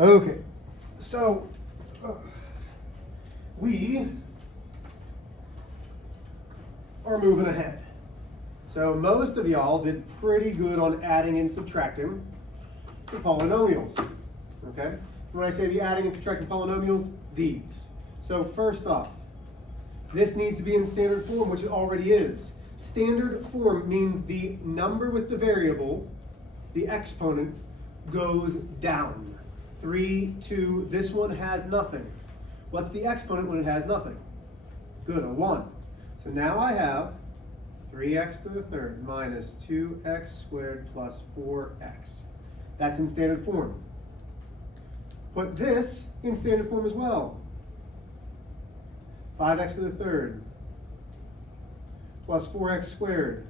Okay, so we are moving ahead. So most of y'all did pretty good on adding and subtracting the polynomials. Okay? When I say the adding and subtracting polynomials, these. So first off, this needs to be in standard form, which it already is. Standard form means the number with the variable, the exponent, goes down. 3, 2, this one has nothing. What's the exponent when it has nothing? Good, a 1. So now I have 3x to the third minus 2x squared plus 4x. That's in standard form. Put this in standard form as well. 5x to the third plus 4x squared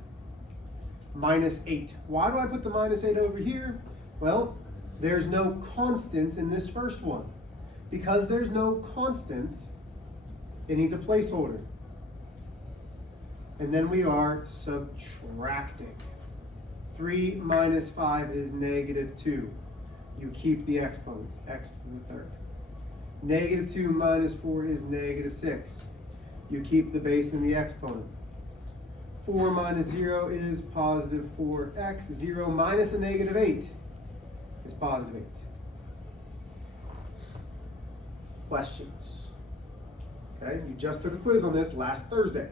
minus 8. Why do I put the minus 8 over here? Well, there's no constants in this first one. Because there's no constants, it needs a placeholder. And then we are subtracting. 3 minus 5 is negative 2. You keep the exponents, x to the third. Negative 2 minus 4 is negative 6. You keep the base in the exponent. 4 minus 0 is positive 4x. 0 minus a negative 8 is positive 8. Questions? Okay, you just took a quiz on this last Thursday.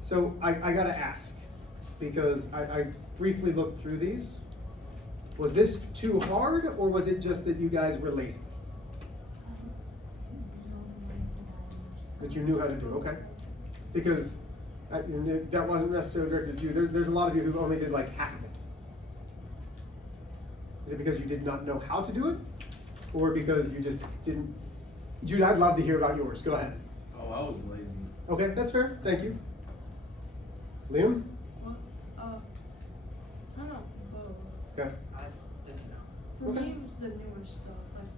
So I gotta ask, because I briefly looked through these. Was this too hard, or was it just that you guys were lazy? That you knew how to do, okay. Because that wasn't necessarily directed at you. There's a lot of you who only did like half of it. Is it because you did not know how to do it? Or because you just didn't? Jude, I'd love to hear about yours. Go ahead. Oh, I was lazy. Okay, that's fair. Thank you. Liam? Well, I don't know. Okay. I didn't know. For Okay. me, it was the newer stuff, like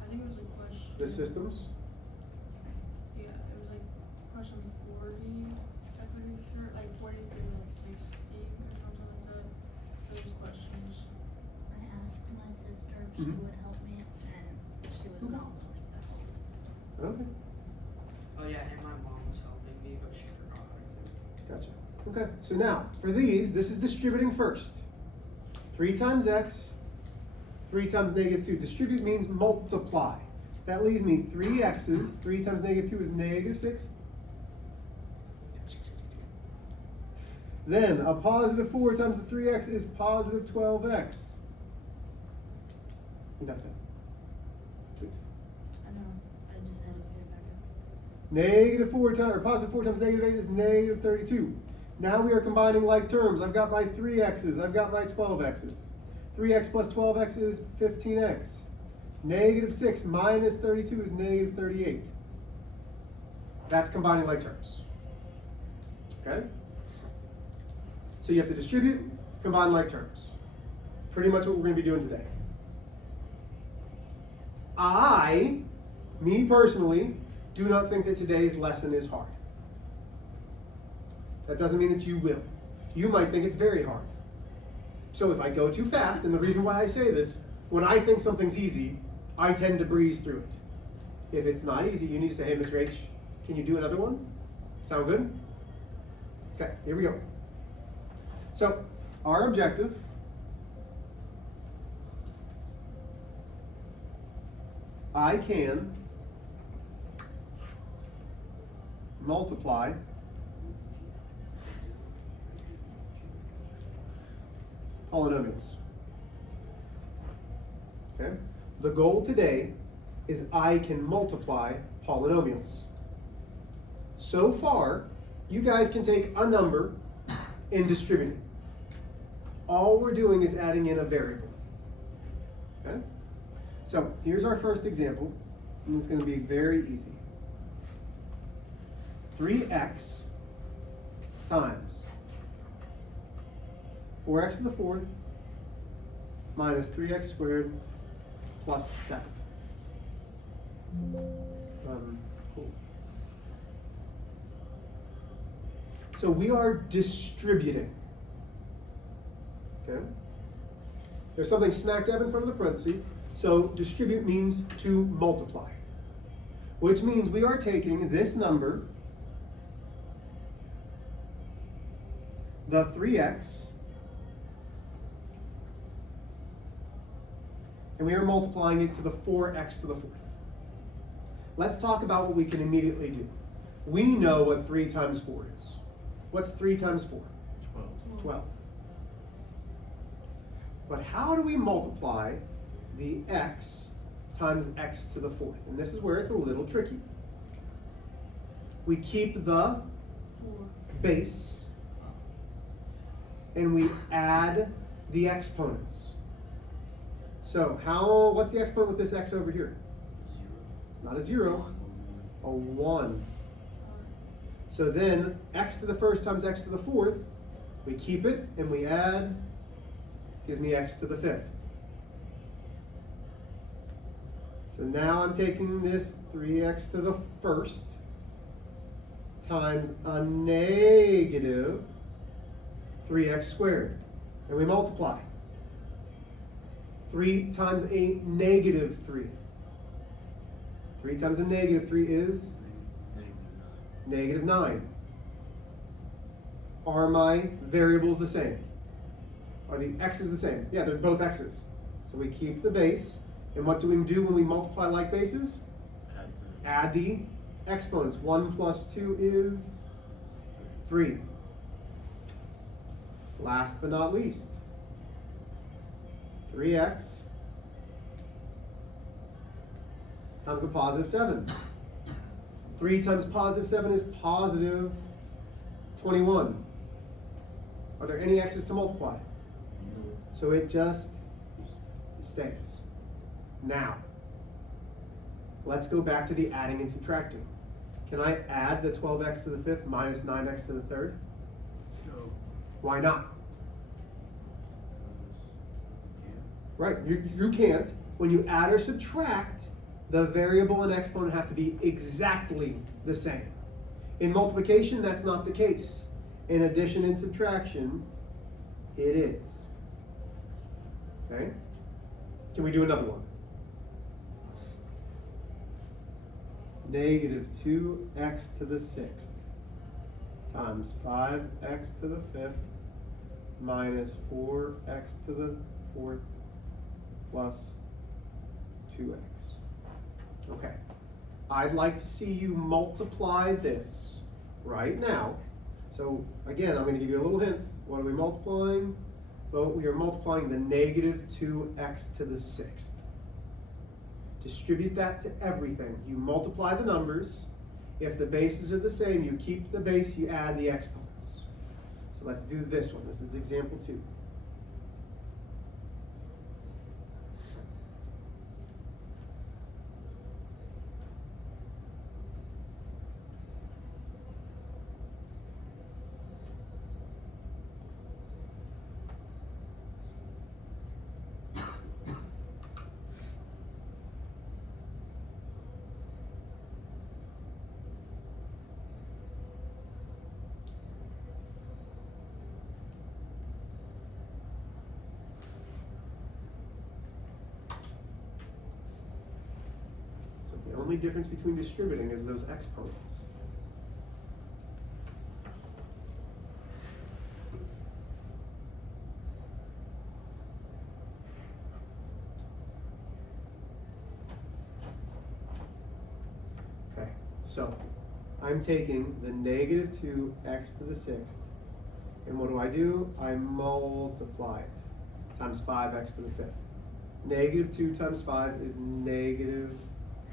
I think it was a question. The systems? Yeah, it was like question 40, I'm pretty sure, like 40 through like 60 or something like that. Those questions. I asked my sister if she Mhm. would help me, and she was Okay. not willing to help me. So. Okay, Oh yeah, and my mom was helping me, but she forgot how to do it. gotcha. Okay, so now, for these, this is distributing first. 3 times x, 3 times negative 2. Distribute means multiply. That leaves me 3 x's. 3 times negative 2 is negative 6. Then a positive 4 times the 3x is positive 12x. Enough now. Please. I know. I just had to put it back up. Negative 4 times, or positive 4 times negative 8 is negative 32. Now we are combining like terms. I've got my 3x's, I've got my 12x's. 3x plus 12x is 15x. Negative 6 minus 32 is negative 38. That's combining like terms. Okay? So you have to distribute, combine like terms. Pretty much what we're going to be doing today. Me personally, do not think that today's lesson is hard. That doesn't mean that you will. You might think it's very hard. So if I go too fast, and the reason why I say this, when I think something's easy, I tend to breeze through it. If it's not easy, you need to say, hey, Ms. Rach, can you do another one? Sound good? Okay, here we go. So, our objective I can multiply polynomials. Okay? The goal today is I can multiply polynomials. So far, you guys can take a number and distribute it. All we're doing is adding in a variable. Okay? So here's our first example, and it's going to be very easy. 3x times 4x to the fourth minus 3x squared plus 7. Cool. So we are distributing. Okay? There's something smack dab in front of the parenthesis. So distribute means to multiply, which means we are taking this number, the 3x, and we are multiplying it to the 4x to the 4th. Let's talk about what we can immediately do. We know what 3 times 4 is. What's 3 times 4? 12. But how do we multiply the x times x to the 4th? And this is where it's a little tricky. We keep the 4. base and we add the exponents. So what's the exponent with this x over here? Not a 0, a 1. So then x to the 1st times x to the 4th, we keep it and we add, gives me x to the 5th. So now I'm taking this 3x to the 1st times a negative 3x squared, and we multiply. 3 times a negative 3. 3 times a negative 3 is? Negative 9. Are my variables the same? Are the x's the same? Yeah, they're both x's. So we keep the base. And what do we do when we multiply like bases? Add the exponents. 1 plus 2 is 3. Last but not least, 3x times the positive 7. 3 times positive 7 is positive 21. Are there any x's to multiply? So it just stays. Now, let's go back to the adding and subtracting. Can I add the 12x to the 5th minus 9x to the 3rd? No. Why not? Right, you can't. When you add or subtract, the variable and exponent have to be exactly the same. In multiplication, that's not the case. In addition and subtraction, it is. Okay? Can we do another one? Negative 2x to the 6th times 5x to the 5th minus 4x to the 4th plus 2x. Okay. I'd like to see you multiply this right now. So again, I'm going to give you a little hint. What are we multiplying? Well, we are multiplying the negative 2x to the 6th. Distribute that to everything. You multiply the numbers. If the bases are the same, you keep the base, you add the exponents. So let's do this one. This is example 2. The only difference between distributing is those exponents. Okay, so I'm taking the negative 2x to the 6th, and what do? I multiply it times 5x to the 5th. Negative 2 times 5 is negative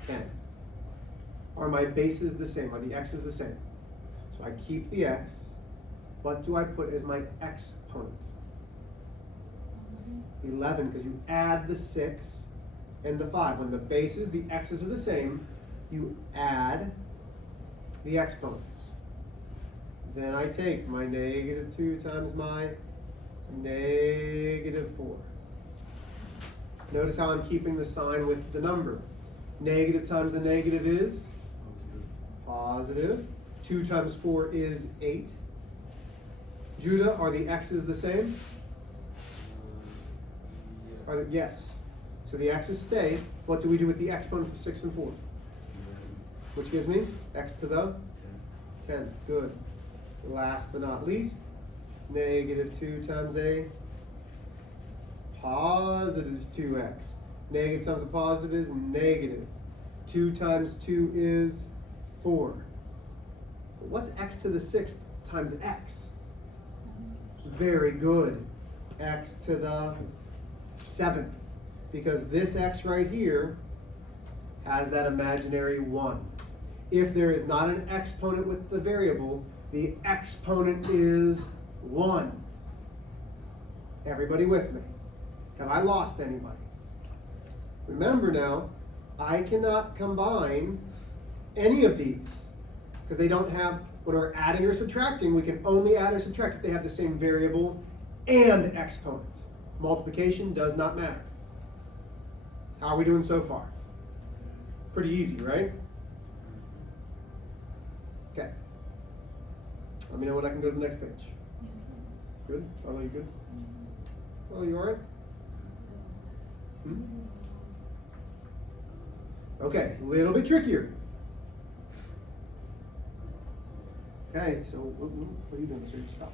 10. Are my bases the same? Are the x's the same? So I keep the x. What do I put as my exponent? 11, because you add the 6 and the 5. When the bases, the x's are the same, you add the exponents. Then I take my negative 2 times my negative 4. Notice how I'm keeping the sign with the number. Negative times a negative is? Positive. 2 times 4 is 8. Judah, are the x's the same? Yes. Yes. So the x's stay. What do we do with the exponents of 6 and 4? Which gives me x to the 10th. Good. Last but not least, negative 2 times a positive 2x. Negative times a positive is negative. 2 times 2 is 4. But what's x to the 6th times x? Very good. X to the 7th. Because this x right here has that imaginary 1. If there is not an exponent with the variable, the exponent is 1. Everybody with me? Have I lost anybody? Remember now, I cannot combine any of these because they don't have, when we're adding or subtracting, we can only add or subtract if they have the same variable and exponent. Multiplication does not matter. How are we doing so far? Pretty easy, right? Okay. Let me know when I can go to the next page. Good? Arlo, you good? Oh, you alright? Okay, a little bit trickier. Okay, so what are you doing? So stop.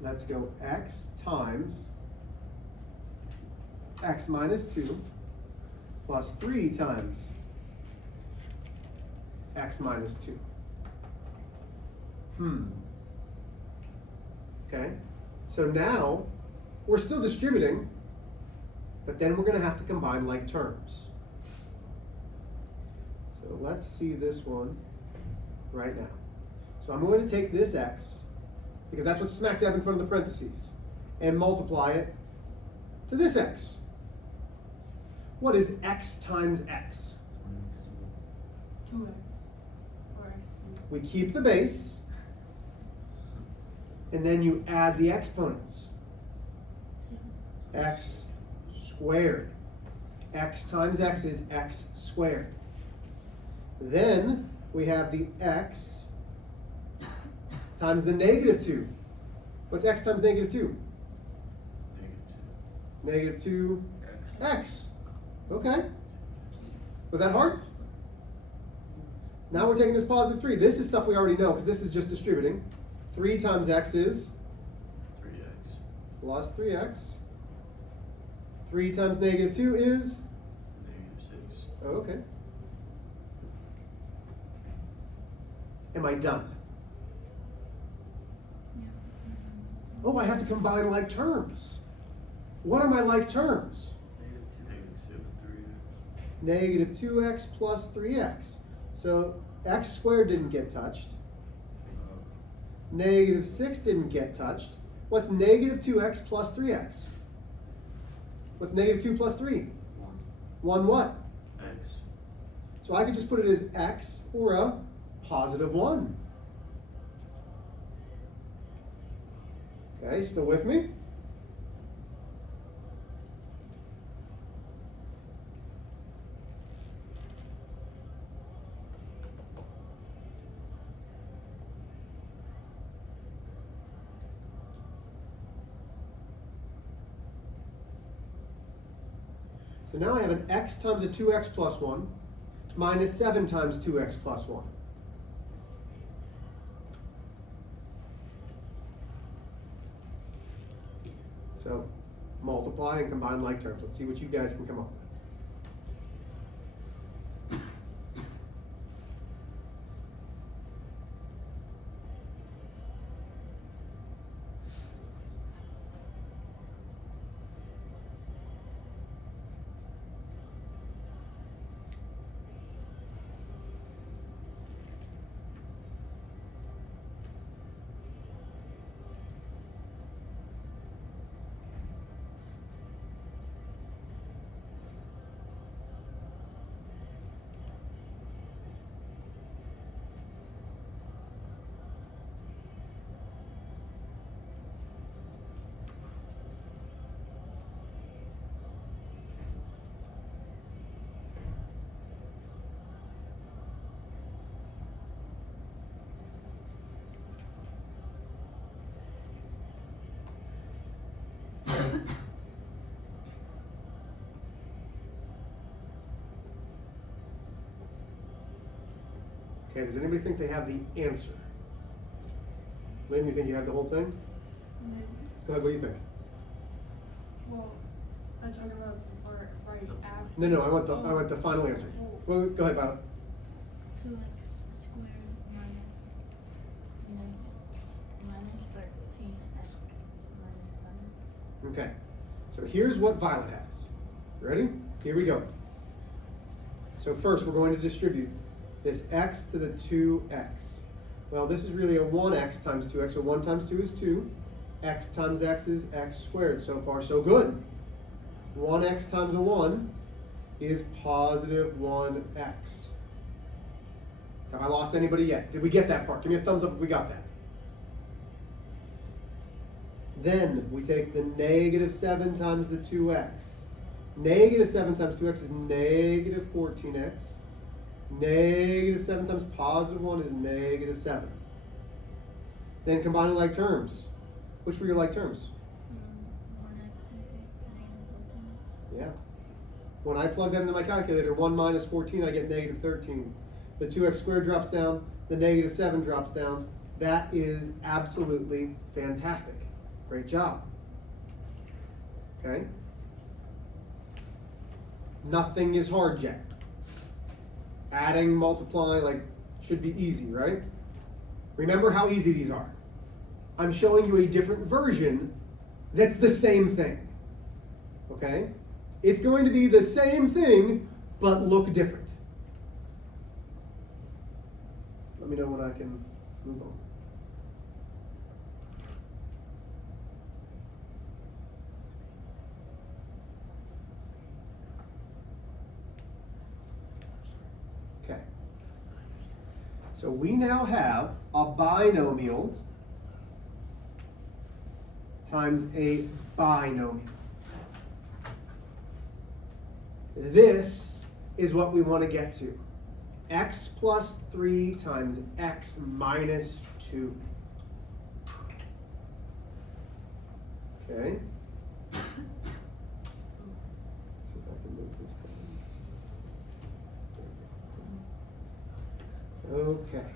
Let's go x times x minus 2 plus 3 times x minus 2. Okay, so now we're still distributing, but then we're going to have to combine like terms. So let's see this one right now. So I'm going to take this x, because that's what's smack dab in front of the parentheses, and multiply it to this x. What is x times x? 2x. Or x. We keep the base, and then you add the exponents. X squared. X times x is x squared. Then we have the x times the negative 2. What's x times negative 2? Negative 2 x. Okay. Was that hard? Now we're taking this positive 3. This is stuff we already know because this is just distributing. 3 times x is 3x. Plus 3x. 3 times negative 2 is? -6. Oh, okay. Am I done? Oh, I have to combine like terms. What are my like terms? Negative 2x plus 3x. So x squared didn't get touched. Negative 6 didn't get touched. What's negative 2x plus 3x? What's negative 2 plus 3? 1 what? X. So I could just put it as x or a positive 1. Okay, still with me? So now I have an x times a 2x plus 1 minus 7 times 2x plus 1. So multiply and combine like terms. Let's see what you guys can come up with. Okay, does anybody think they have the answer? Lynn, you think you have the whole thing? Maybe. Go ahead, what do you think? Well, I'm talking about right after. No, I want the final answer. Well, go ahead, Violet. 2x squared minus, minus 13x minus 7. Okay, so here's what Violet has. Ready? Here we go. So first, we're going to distribute this x to the 2x. Well, this is really a 1x times 2x, so 1 times 2 is 2. X times x is x squared. So far, so good. 1x times a 1 is positive 1x. Have I lost anybody yet? Did we get that part? Give me a thumbs up if we got that. Then we take the negative 7 times the 2x. Negative 7 times 2x is negative 14x. Negative 7 times positive 1 is negative 7. Then combining like terms. Which were your like terms? 1x and negative 14x. Yeah. When I plug that into my calculator, 1 minus 14, I get negative 13. The 2x squared drops down, the negative 7 drops down. That is absolutely fantastic. Great job. Okay? Nothing is hard yet. Adding, multiplying, like, should be easy, right? Remember how easy these are. I'm showing you a different version that's the same thing. Okay? It's going to be the same thing, but look different. Let me know when I can move on. Okay. So we now have a binomial times a binomial. This is what we want to get to. X plus 3 times x minus 2. Okay. Let's see if I can move this down. Okay.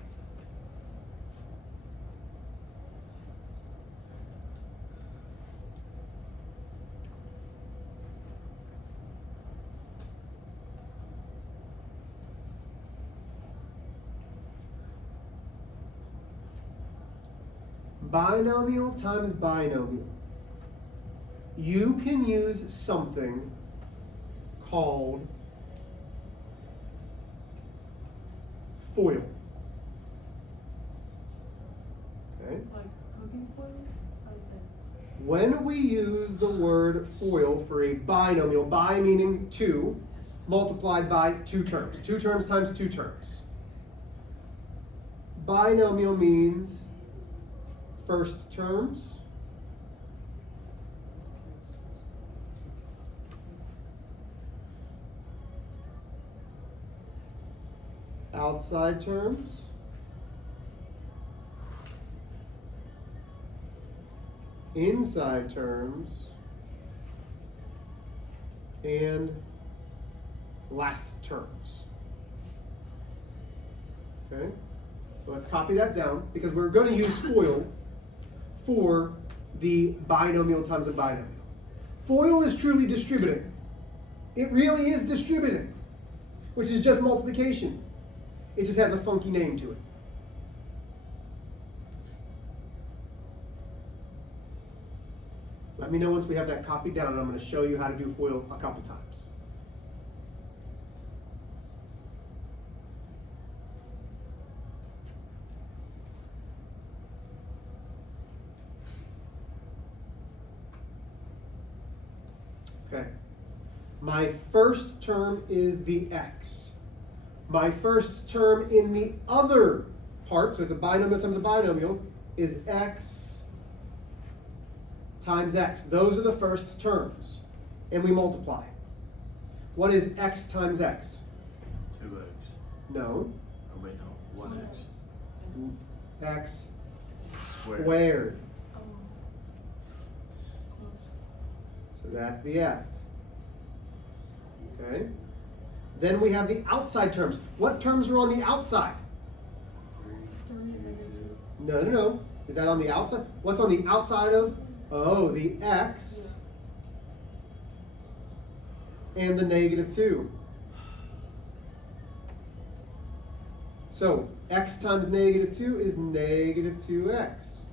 Binomial times binomial. You can use something called FOIL. Okay? Like cooking foil? Okay. When we use the word FOIL for a binomial, bi meaning 2, multiplied by 2 terms. 2 terms times 2 terms. Binomial means first terms outside terms inside terms and last terms. Okay, so let's copy that down because we're going to use FOIL for the binomial times a binomial. FOIL is truly distributing. It really is distributing, which is just multiplication. It just has a funky name to it. Let me know once we have that copied down, and I'm going to show you how to do FOIL a couple times. Okay. My first term is the x. My first term in the other part, so it's a binomial times a binomial, is x times x. Those are the first terms. And we multiply. What is x times x? 2x. No. Oh wait, no. 1x. X Squared. squared. Oh. Close. So that's the f. Okay? Then we have the outside terms. What terms are on the outside? No. Is that on the outside? What's on the outside of? Oh, the x and the -2. So x times -2 is -2x.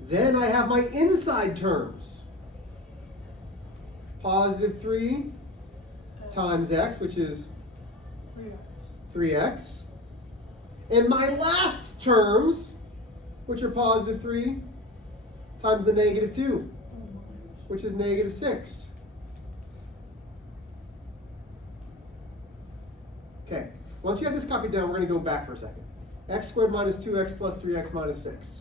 Then I have my inside terms. +3 times x, which is 3x. And my last terms, which are +3 times the -2, which is -6. Okay, once you have this copied down, we're going to go back for a second. X squared minus 2x plus 3x minus 6.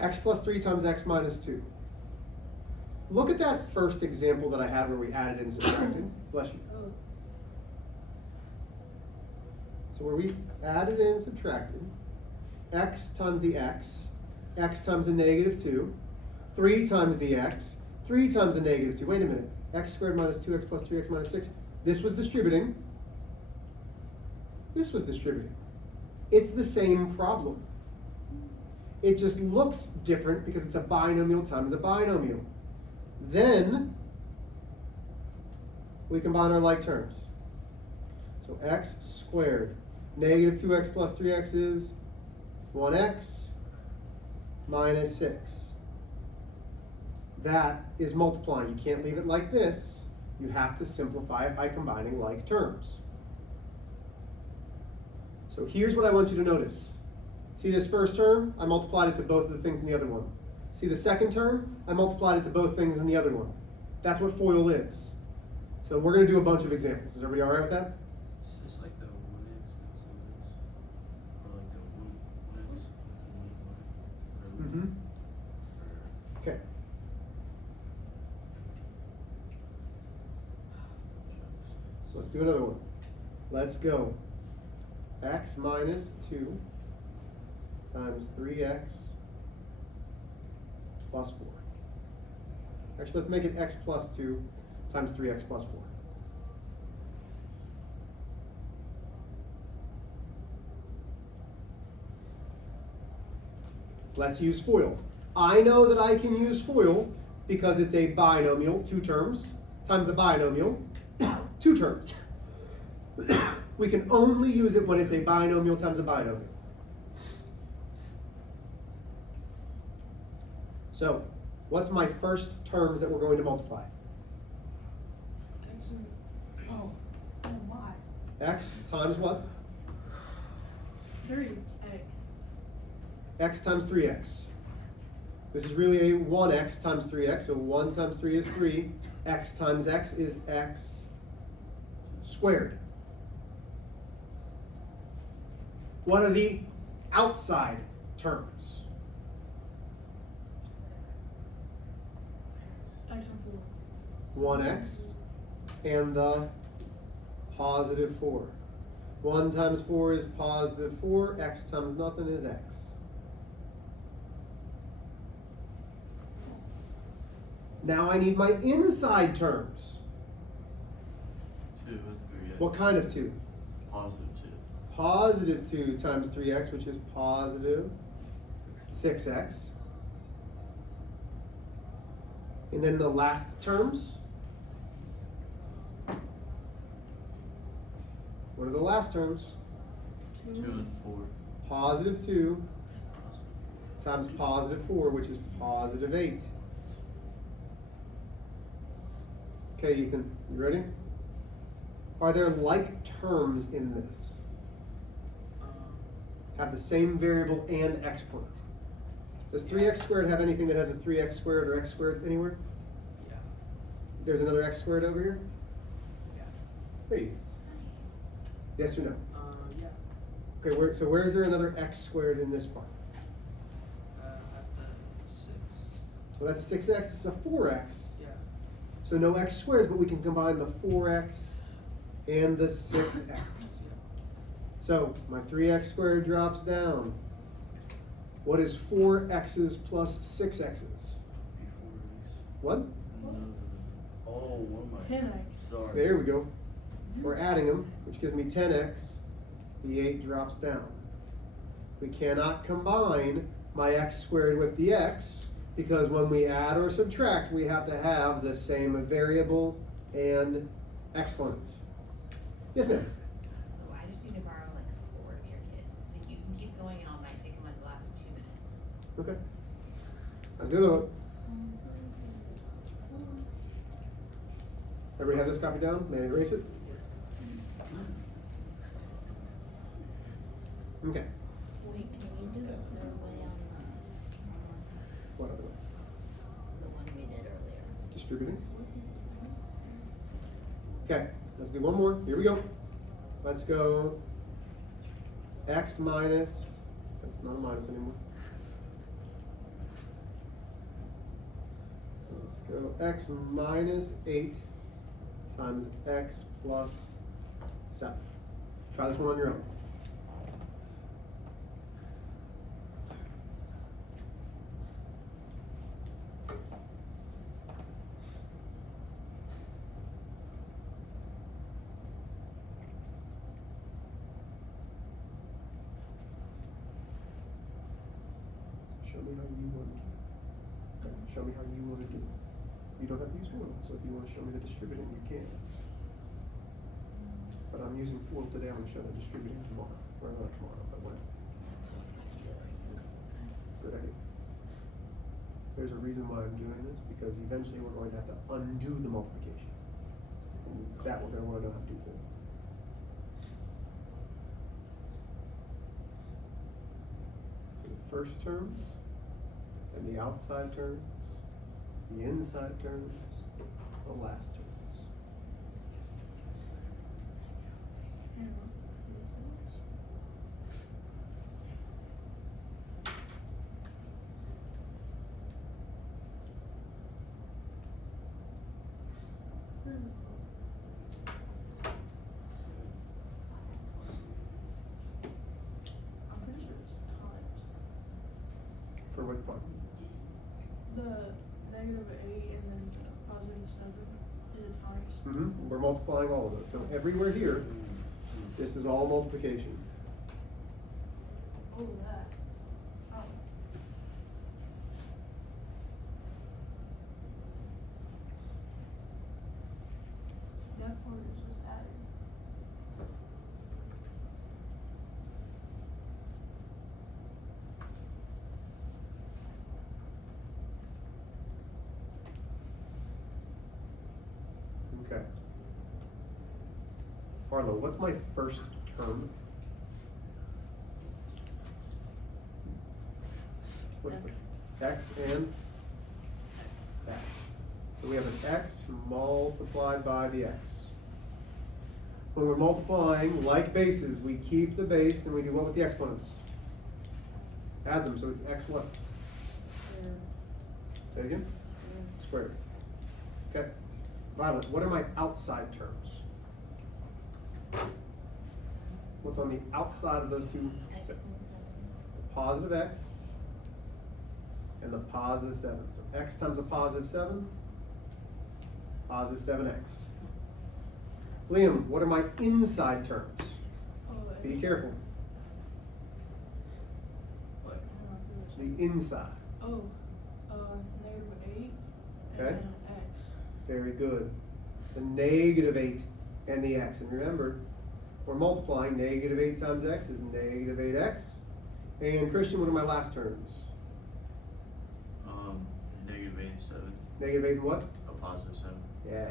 X plus 3 times x minus 2. Look at that first example that I had where we added and subtracted. Bless you. So where we added and subtracted, x times the x times a -2, 3 times the x, 3 times a -2. Wait a minute. X squared minus 2x plus 3x minus 6. This was distributing. This was distributing. It's the same problem. It just looks different because it's a binomial times a binomial. Then we combine our like terms. So x squared, -2x plus 3x is 1x minus 6. That is multiplying. You can't leave it like this. You have to simplify it by combining like terms. So here's what I want you to notice. See this first term? I multiplied it to both of the things in the other one. See the second term? I multiplied it to both things in the other one. That's what FOIL is. So we're going to do a bunch of examples. Is everybody all right with that? It's just like the 1x and 2x. Or like the 1x and 1y. Mm-hmm. Okay. So let's do another one. Let's go. X minus 2 times 3x plus 4. Actually, let's make it x plus 2 times 3x plus 4. Let's use FOIL. I know that I can use FOIL because it's a binomial, 2 terms, times a binomial, 2 terms. We can only use it when it's a binomial times a binomial. So, what's my first terms that we're going to multiply? X times what? 3x. X times 3x. This is really a 1x times 3x, so 1 times 3 is 3. X times x is x squared. What are the outside terms? X and 4. 1x and the +4. 1 times 4 is +4. X times nothing is x. Now I need my inside terms. 2 and 3x. What kind of 2? +2. +2 times 3x, which is +6x. And then the last terms. What are the last terms? 2 and 4. +2 times +4, which is +8. Okay, Ethan, you ready? Are there like terms in this? Have the same variable and exponent. Does 3x squared have anything that has a 3x squared or x squared anywhere? Yeah. There's another x squared over here? Yeah. Hey. Yes or no? Yeah. Okay, so where's there another x squared in this part? At the 6. Well, that's a 6x, it's a 4x. Yeah. So no x squares, but we can combine the 4x and the 6x. So my 3x squared drops down. What is 4x's plus 6x's? What? Oh, what am I? 10x. Sorry. There we go. We're adding them, which gives me 10x The 8 drops down. We cannot combine my x squared with the x because when we add or subtract, we have to have the same variable and exponent. Yes, ma'am? Oh, I just need to borrow like 4 of your kids, so you can keep going and I might take them like the last 2 minutes. Okay. Let's do another one. Everybody have this copy down? May I erase it? Okay. Wait, can we do the other way on What other one? the one we did earlier? Distributing. Okay, let's do one more. Here we go. Let's go x minus, that's not a minus anymore. Let's go x minus 8 times x plus 7. Try this one on your own. Show me how you want to do it. Okay, show me how you want to do it. You don't have to use FOIL, so if you want to show me the distributing, you can. But I'm using FOIL today, I'm going to show the distributing tomorrow. Or not tomorrow, but Wednesday. Good idea. There's a reason why I'm doing this, because eventually we're going to have to undo the multiplication. And that we're going to want to know how to do FOIL. So the first terms, and the outside terms, the inside terms, the last terms. I'm pretty sure it's times. For what part? The negative 8 and then the positive 7 is it times. Mm-hmm. We're multiplying all of those. So everywhere here, this is all multiplication. Oh, that. Oh. That part is just adding. Okay. Arlo, what's my first term? What's the x and X. x? So we have an x multiplied by the x. When we're multiplying like bases, we keep the base and we do what with the exponents? Add them, so it's x what? Say it again? Squared. Okay. Violet, what are my outside terms? What's on the outside of those two? X and 7. The positive x and the positive 7. So x times a positive 7, positive 7x. Liam, what are my inside terms? Oh, Be careful. What? Hang on, do this. The inside. Oh, negative 8 Okay. and x. Very good. The negative 8 and the x. And remember, we're multiplying. Negative 8 times x is negative 8x. And Christian, what are my last terms? Negative 8 and 7. Negative 8 and what? A positive 7. Yeah.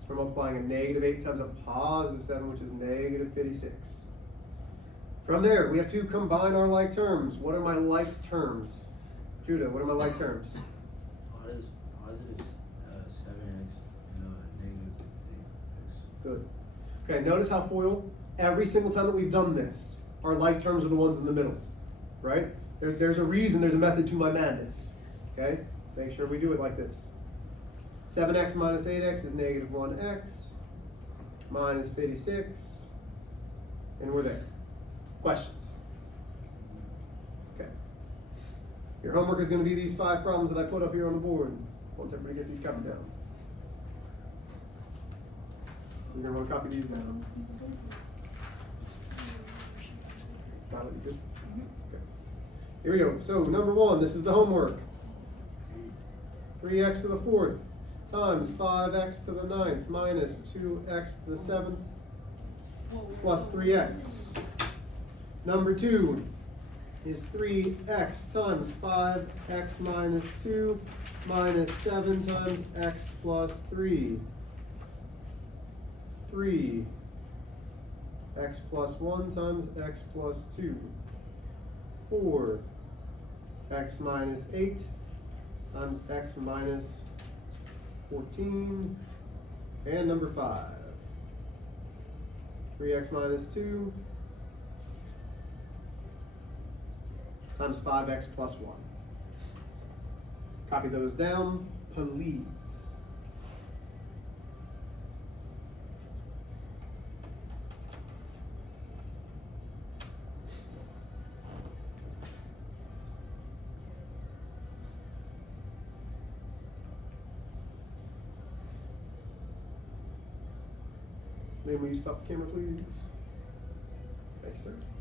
So we're multiplying a negative 8 times a positive 7, which is negative 56. From there, we have to combine our like terms. What are my like terms? Judah, what are my like terms? Positive 7x and negative 8x. Good. Okay, notice how FOIL, every single time that we've done this, our like terms are the ones in the middle, right? There's a reason, there's a method to my madness, okay? Make sure we do it like this. 7x minus 8x is negative 1x minus 56, and we're there. Questions? Okay. Your homework is going to be these 5 problems that I put up here on the board once everybody gets these copied down. So you're going to want to copy these down. Sally, you good? Okay. Here we go. So number one, this is the homework. 3x to the fourth times 5x to the ninth minus 2x to the seventh plus 3x. Number two is 3x times 5x minus 2 minus 7 times x plus 3. 3 x plus 1 times x plus 2. 4 x minus 8 times x minus 14. And number 5. 3x minus 2 times 5x plus 1. Copy those down, please. Liam, will you stop the camera, please? Thank you, sir.